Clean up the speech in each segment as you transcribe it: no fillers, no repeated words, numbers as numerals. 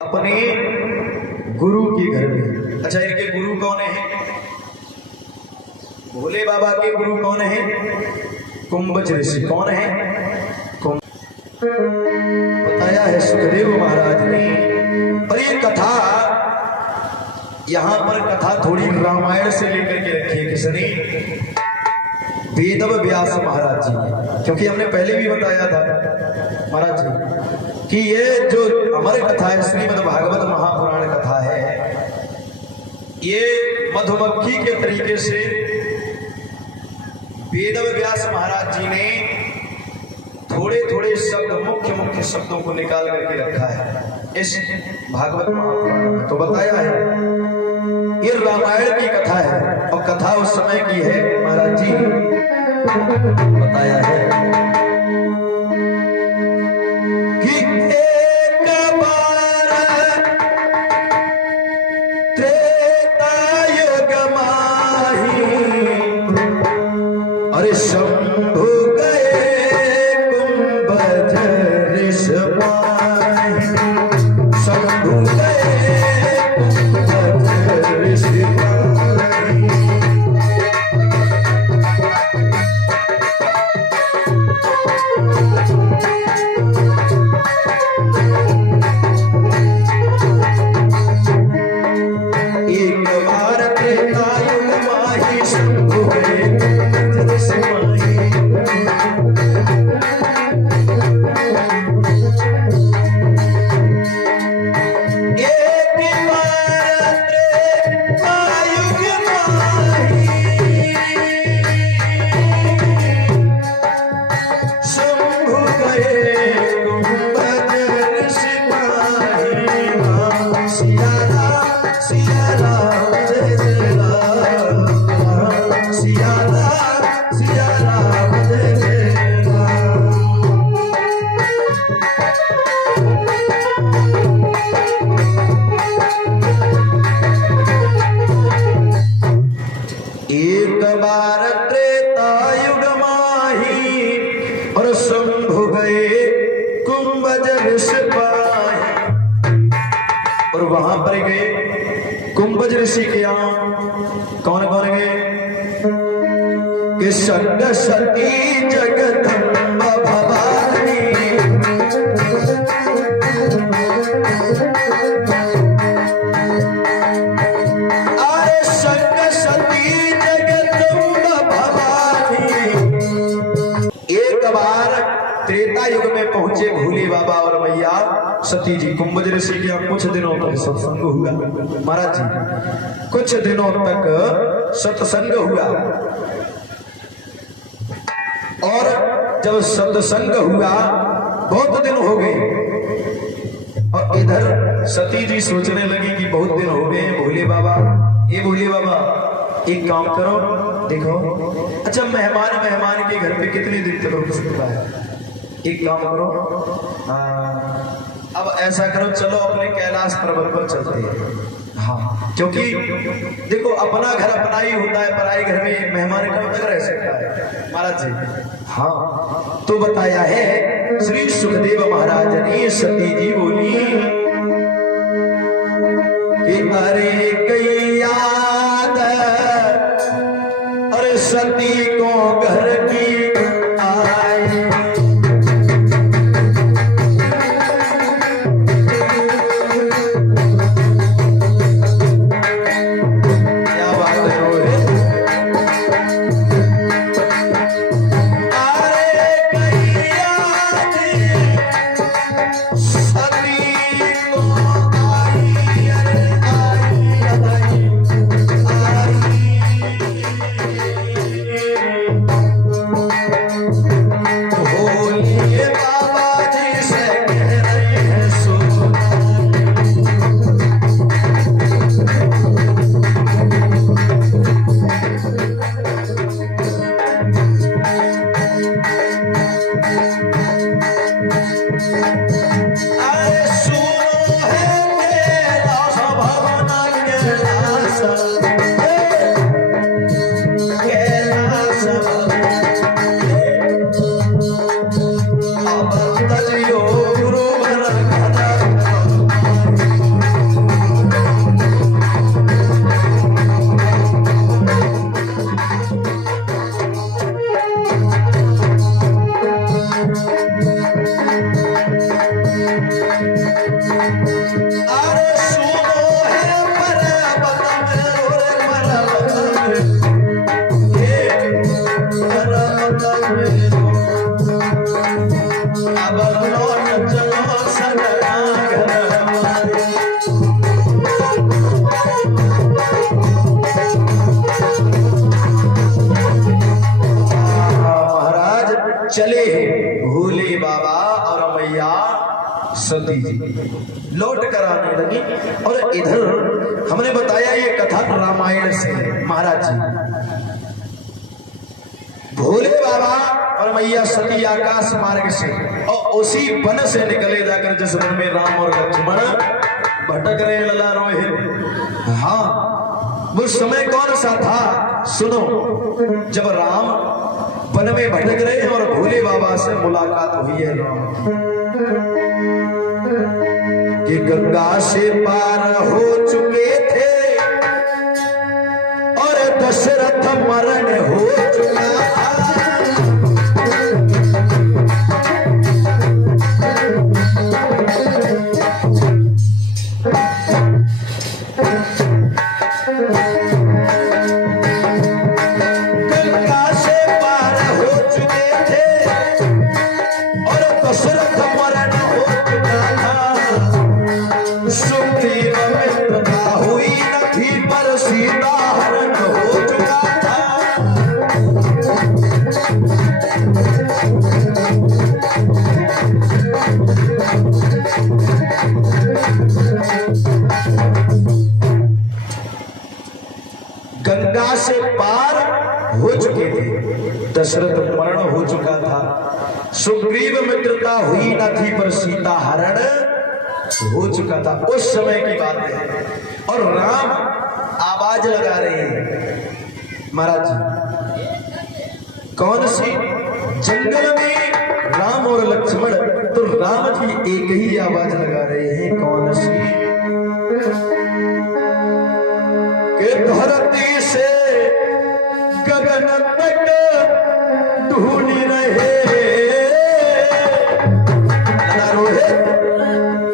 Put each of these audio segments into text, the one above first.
अपने गुरु के घर में। अच्छा, इनके गुरु कौन है? भोले बाबा के गुरु कौन है? कुंभज ऋषि। कौन है? बताया है सुखदेव महाराज ने। और ये कथा यहां पर कथा थोड़ी रामायण से लेकर के रखी है किसने? वेद व्यास महाराज जी ने। क्योंकि हमने पहले भी बताया था महाराज जी कि ये जो अमर कथा है, श्रीमद् भागवत महापुराण कथा है, ये मधुमक्खी के तरीके से वेद व्यास महाराज जी ने थोड़े थोड़े शब्द, मुख्य मुख्य शब्दों को निकाल करके रखा है इस भागवत महापुराण में। तो बताया है ये रामायण की कथा है और कथा उस समय की है महाराज जी। बताया है कि एक बार त्रेता युग माही, अरे शंभु गए कुंभज ऋषभाहि, शंभु गए कुंभज ऋषभाहि। एक बार त्रेता युग माही, और शंभु गए कुंभज ऋषभाहि। और वहां पर गए कुंभज ऋषि के यहाँ। कौन कौन गए? कि षड सती जगदम्बा भवानी, त्रेता युग में पहुंचे भोले बाबा और मैया सती जी। कुंभज ऋषि के यहाँ कुछ दिनों तक सत्संग हुआ महाराज जी, कुछ दिनों तक सत्संग हुआ। और जब सत्संग हुआ बहुत दिन हो गए, और इधर सती जी सोचने लगी कि बहुत दिन हो गए भोले बाबा, ये भोले बाबा एक काम करो, देखो अच्छा मेहमान के घर पे कितने दिन तक रुक सकता है? एक काम करो, अब ऐसा करो, चलो अपने कैलाश पर्वत पर चलते हैं। हाँ, क्योंकि देखो अपना घर अपना ही होता है, पराई घर में मेहमान कब तक रह सकता है महाराज जी। हाँ, तो बताया है श्री सुखदेव महाराज ने। सती जी बोली कि अरे कई याद, अरे सती को घर की सती अरे सुनो है पर्वत में और पर्वत में ये पर्वत में अब लौट चलो सजना घर हमारे। महाराज चले भोले बाबा और मैया सती जी लौट कर आने लगी। और इधर हमने बताया ये कथा रामायण से। महाराज जी भोले बाबा और मैया सती आकाश मार्ग से और उसी वन से निकले जाकर जिस वन में राम और लक्ष्मण भटक रहे लला रोहे। हाँ वो समय कौन सा था सुनो, जब राम वन में भटक रहे हैं और भोले बाबा से मुलाकात हुई है राम कि गंगा से पार हो चुके थे और दशरथ मरण हो चुका था। गंगा से पार हो चुके थे और दशरथ मरण हो चुका था। सुग्रीव मित्रता हुई न थी पर सीता हरण हो चुका था। गंगा से पार हो चुके थे, दशरथ मरण हो चुका था। सुग्रीव मित्रता हुई न थी पर सीता हरण हो चुका था। उस समय की बात है और राम आवाज लगा रहे हैं। महाराज जी कौन सी? जंगल में राम और लक्ष्मण, तो राम जी एक ही आवाज लगा रहे हैं। कौन सी? कि धरती से गगन तक ढूंढ रहे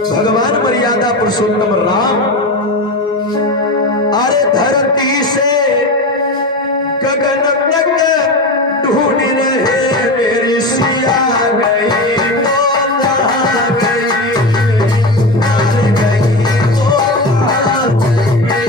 भगवान मर्यादा पुरुषोत्तम राम। अरे धरती से गगन तक ढूंढ रहे मेरी सिया गई तो कहाँ गई, मर गई तो कहाँ गई।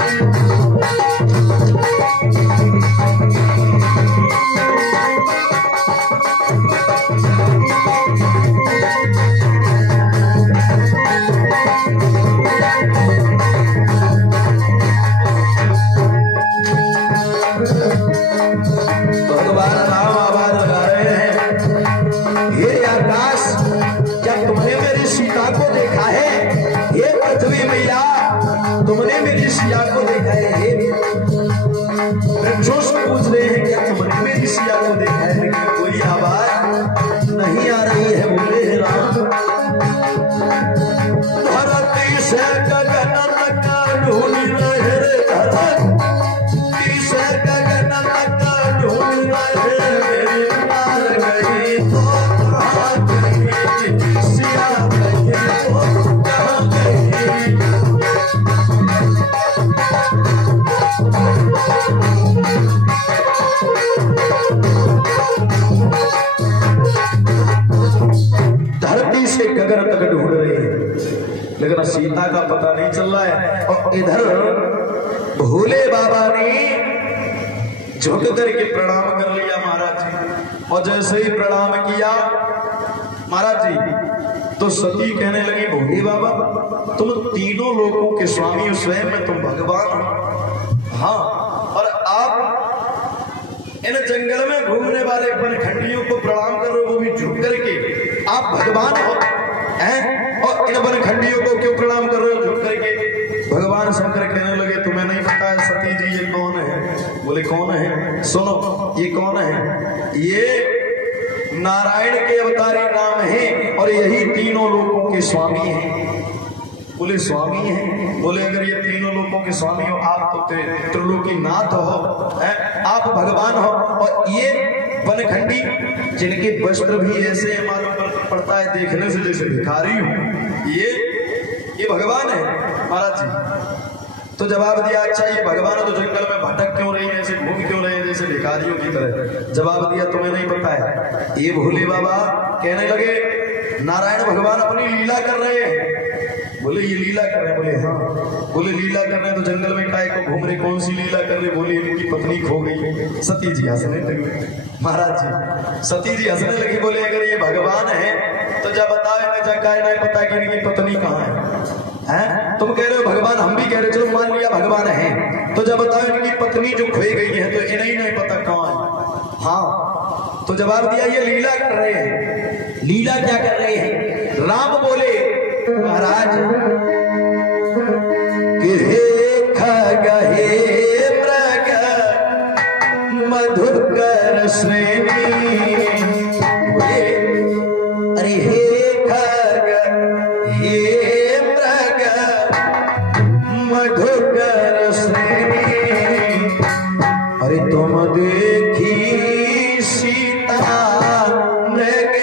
भगवान राम आवाज लगा रहे हैं, हे आकाश क्या तुमने मेरी सीता को देखा है? हे पृथ्वी मैया तुमने मेरी सिया को देखा है? वृक्षों से पूछ रहे हैं क्या तुमने मेरी सिया को देखा है? लेकिन कोई आवाज नहीं आ रही है। बोले हे राम धरती से गगन तक ढूंढ रहे रे, धरती से गगन तक ढूंढ रहे मेरी मार गई तो कहाँ गई, सिया गई तो कहाँ गई। धरती से गगन तक ढूंढ रहे हैं लेकिन सीता का पता नहीं चल रहा है। और इधर भोले बाबा ने झुक करके प्रणाम कर लिया महाराज जी। और जैसे ही प्रणाम किया महाराज जी तो सती कहने लगी भोले बाबा तुम तीनों लोगों के स्वामी हो, स्वयं में तुम भगवान हो। हाँ और आप इन जंगल में घूमने वाले वनखंडियों को प्रणाम कर रहे हो, वो भी झुक करके। आप भगवान हो हैं और इन वनखंडियों को क्यों प्रणाम कर रहे हो झुक करके? भगवान शंकर कहने लगे तुम्हें नहीं पता है सती जी ये कौन है? बोले कौन है? सुनो ये कौन है? ये नारायण के अवतारी नाम है और यही तीनों लोगों के स्वामी हैं। बोले स्वामी हैं? बोले अगर ये तीनों लोगों के स्वामी हो आप तो त्रिलोकी नाथ हो, आप भगवान हो। और ये वनखंडी जिनके वस्त्र भी ऐसे मालूम पड़ता है देखने से जैसे भिखारी हो, ये ये भगवान है महाराज जी। तो जवाब दिया अच्छा ये भगवान तो जंगल में भटक क्यों रही है, ऐसे घूम क्यों रहे हैं जैसे भिखारियों की तरह। जवाब दिया तुम्हें नहीं पता है। ये भोले बाबा कहने लगे नारायण भगवान अपनी लीला कर रहे हैं। बोले ये लीला कर रहे हैं? बोले हाँ। बोले लीला कर रहे हैं तो जंगल में काय को घूम रहे, कौन सी लीला कर रहे? बोले इनकी पत्नी खो गई। सती जी हंसने लगी महाराज जी। सती जी हंसने लगी, बोले अगर ये भगवान है तो जब बताओ इन्हें जगह नहीं पता कि इनकी पत्नी कहाँ है? तुम कह रहे हो भगवान, हम भी कह रहे, चलो मान लिया भगवान है, तो जब बताओ इनकी पत्नी जो खोई गई है तो इन्हें नहीं पता कहाँ है। हाँ, तो जवाब दिया ये लीला कर रहे हैं। लीला क्या कर रहे हैं? राम बोले महाराज कि हे खग हे मृग मधुकर श्रेणी, अरे हे खग हे मधुकर श्रेणी, अरे तुम देखी सीता नैनी।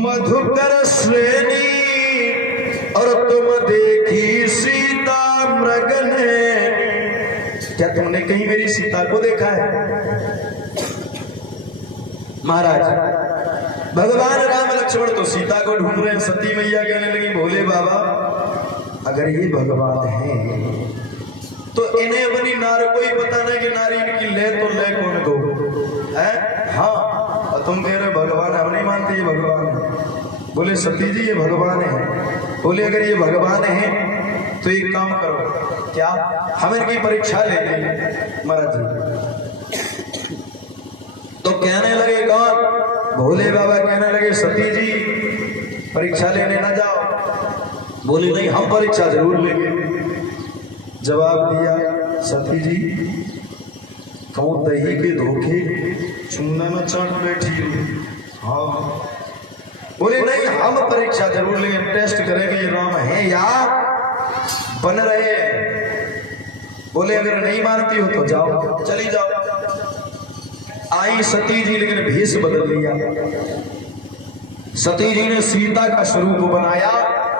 मधुकर श्रेणी और तुम देखी सीता मृग ने। क्या तुमने कहीं मेरी सीता को देखा है? महाराज भगवान राम लक्ष्मण तो सीता को ढूंढ रहे हैं। सती मैया कहने लगी भोले बाबा अगर ये भगवान है तो इन्हें अपनी नार को ही पता नहीं कि नारी इनकी ले तो ले कौन दो है? हाँ, और तुम कह रहे भगवान, हम नहीं मानते ये भगवान है। बोले सती जी ये भगवान है। बोले अगर ये भगवान है तो एक काम करो, क्या हम इनकी परीक्षा लेंगे महाराज जी। तो कहने लगे कौन? भोले बाबा कहने लगे सती जी परीक्षा लेने ना जाओ। बोले नहीं हम परीक्षा जरूर लेंगे। जवाब दिया सती जी कहूँ दही के धोखे चुनने में चढ़ बैठी हुई। हाँ, बोले नहीं हम परीक्षा जरूर लेंगे, टेस्ट करेंगे ये राम है या बन रहे हैं। बोले अगर नहीं मानती हो तो जाओ, चली जाओ। आई सती जी लेकिन भेष बदल लिया। सती जी ने सीता का स्वरूप बनाया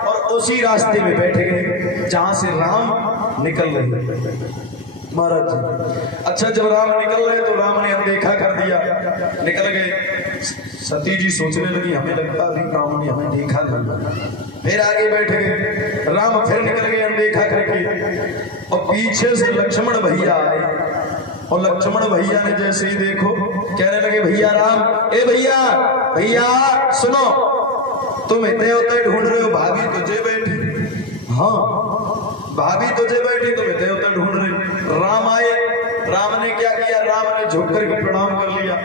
और उसी रास्ते में बैठ गए जहां से राम निकल रहे महाराज जी। अच्छा जब राम निकल रहे तो राम ने अनदेखा कर दिया, निकल गए। सती जी सोचने लगी हमें लगता है राम ने हमें देखा नहीं। फिर आगे बैठ गए, राम फिर निकल गए अनदेखा करके। और पीछे से लक्ष्मण भैया आए और लक्ष्मण भैया ने जैसे ही देखो कहने लगे भैया राम, ए भैया भैया सुनो, तुम इतने होते ढूंढ रहे हो, भाभी तुझे बैठी। हाँ भाभी तुझे बैठी, तुम इतने होते ढूंढ रहे। राम आए, राम ने क्या किया? राम ने झुक करके प्रणाम कर लिया।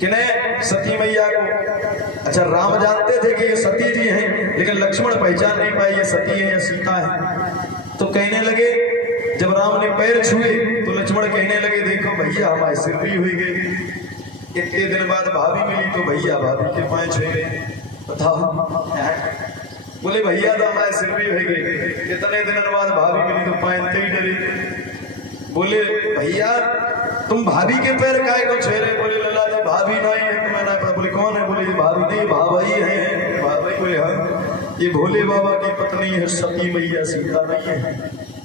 किन्हें? सती मैया को। अच्छा राम जानते थे कि ये सती जी हैं, लेकिन लक्ष्मण पहचान नहीं पाए ये सती है या सीता है। तो कहने लगे, जब राम ने पैर छुए तो लक्ष्मण कहने लगे देखो भैया हमारे सिर भी हुई गई। इतने दिन बाद भाभी मिली तो भैया भाभी के पाए छुए गए। बताओ। बोले भैया तो हमारे सिर भी हो गए, इतने दिन बाद भाभी मिली तो पाए ही डरी। बोले भैया तुम भाभी के पैर काय को छेड़े? बोले लल्ला जी भाभी नहीं है तुम्हें ना पता। बोले कौन है? बोले भाभी नहीं भाभी है। भाभी बोले हाँ, ये भोले बाबा की पत्नी है सती मैया, सीता नहीं है।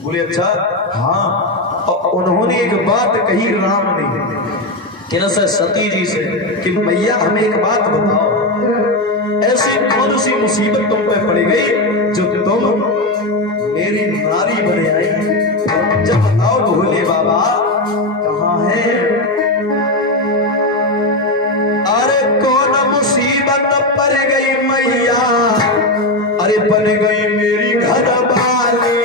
बोले अच्छा हाँ। और उन्होंने एक बात कही राम ने कि न सती जी से कि भैया हमें एक बात बताओ, ऐसी कौन सी मुसीबत तुम पे पड़ गई जो तुम मेरी नारी बने आई? जब बताओ भोले बाबा कहाँ है? अरे कौन मुसीबत पड़ गई मैया? अरे बन गई मेरी घर वाली।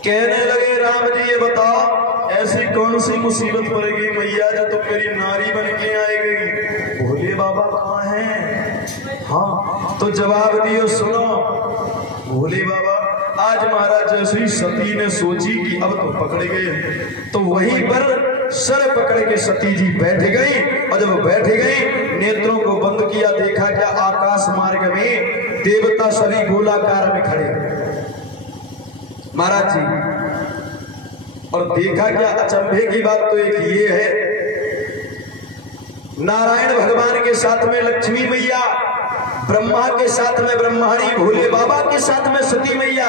कहने लगे राम जी ये बताओ ऐसी कौन सी मुसीबत पड़ेगी मैया जो तुम मेरी नारी बन के आएगी? भोले बाबा कहाँ हैं? हाँ तो जवाब दियो सुनो। भोले बाबा आज महाराज जैसे सती ने सोची कि अब तो पकड़े गए तो वहीं पर सर पकड़ के सती जी बैठ गई और जब बैठ गई नेत्रों को बंद किया, देखा क्या आकाश मार्ग में देवता सभी गोलाकार में खड़े महाराज जी। और देखा क्या अचंभे की बात तो एक ये है, नारायण भगवान के साथ में लक्ष्मी मैया, ब्रह्मा के साथ में ब्रह्माणी, भोले बाबा के साथ में सती मैया।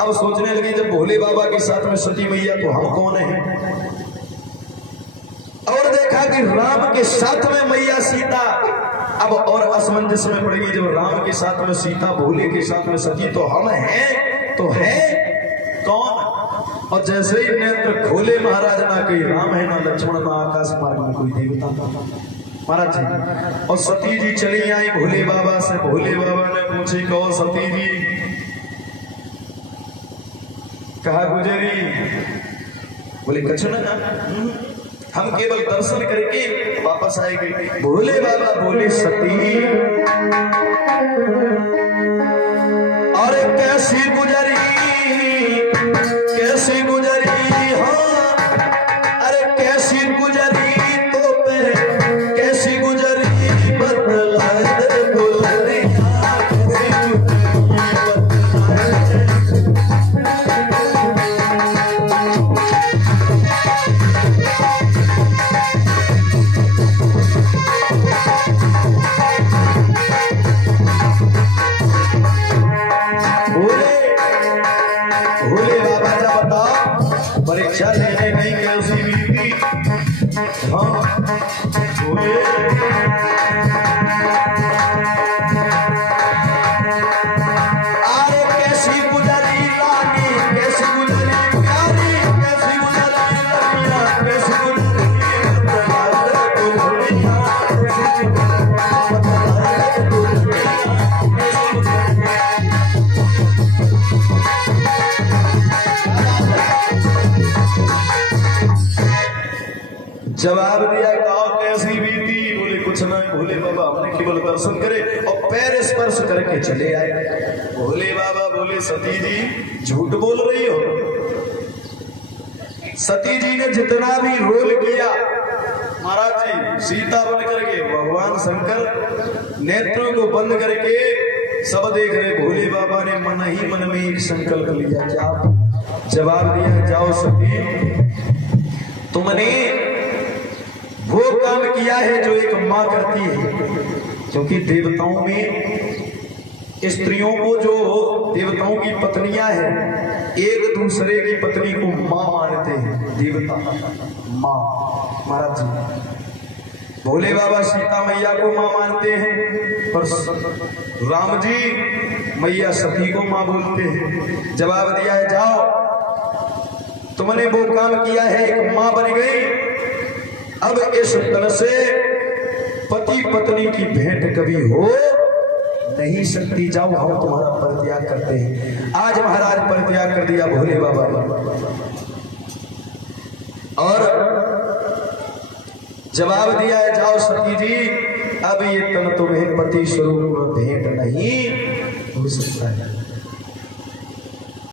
अब सोचने लगी जब भोले बाबा के साथ में सती मैया तो हम कौन हैं? और देखा कि राम के साथ में मैया सीता। अब और असमंजस में पड़ेगी जब राम के साथ में सीता, भोले के साथ में सती, तो हम हैं तो है कौन? और जैसे ही नेत्र खोले महाराज, ना कोई राम है ना लक्ष्मण ना आकाश मार्ग में कोई देवता महाराज जी। और सती जी चली आई भोले बाबा से। भोले बाबा ने पूछी कहो सती जी कहा गुजरी? बोले कछ ना, हम केवल दर्शन करके वापस आएंगे। भोले बाबा बोले सती अरे कैसी गुजरी, कैसी गुजरी? हाँ अरे कैसी गुजरी तो पे कैसी गुजरी बतला दे गुजरी। परीक्षा लेने नहीं कैसी बीती? हाँ अरे कैसी गुजरी रानी, कैसी गुजरी प्यारी, कैसी गुजरी लड़िया, कैसी गुजरी जवाब दिया कहो कैसी बीती? बोले कुछ नहीं भोले बाबा, हमने केवल दर्शन करे और पैर स्पर्श करके चले आए। भोले बाबा बोले सती जी झूठ बोल रही हो। सती जी ने जितना भी रोल किया महाराज जी, सीता बन करके भगवान शंकर नेत्रों को बंद करके सब देख रहे। भोले बाबा ने मन ही मन में एक संकल्प लिया, क्या जवाब दिया? जाओ सती तुमने वो काम किया है जो एक माँ करती है, क्योंकि देवताओं में स्त्रियों को जो देवताओं की पत्नियां हैं एक दूसरे की पत्नी को मां मानते हैं। देवता मां, महाराज जी भोले बाबा सीता मैया को मां मानते हैं, पर राम जी मैया सती को मां बोलते हैं। जवाब दिया है जाओ तुमने वो काम किया है, एक मां बन गई, अब इस तरह से पति पत्नी की भेंट कभी हो नहीं सकती, जाओ हम तुम्हारा परित्याग करते हैं। आज महाराज परित्याग कर दिया भोले बाबा ने, और जवाब दिया है जाओ सती जी अब ये तन तुम्हें पति स्वरूप भेंट नहीं हो सकता है।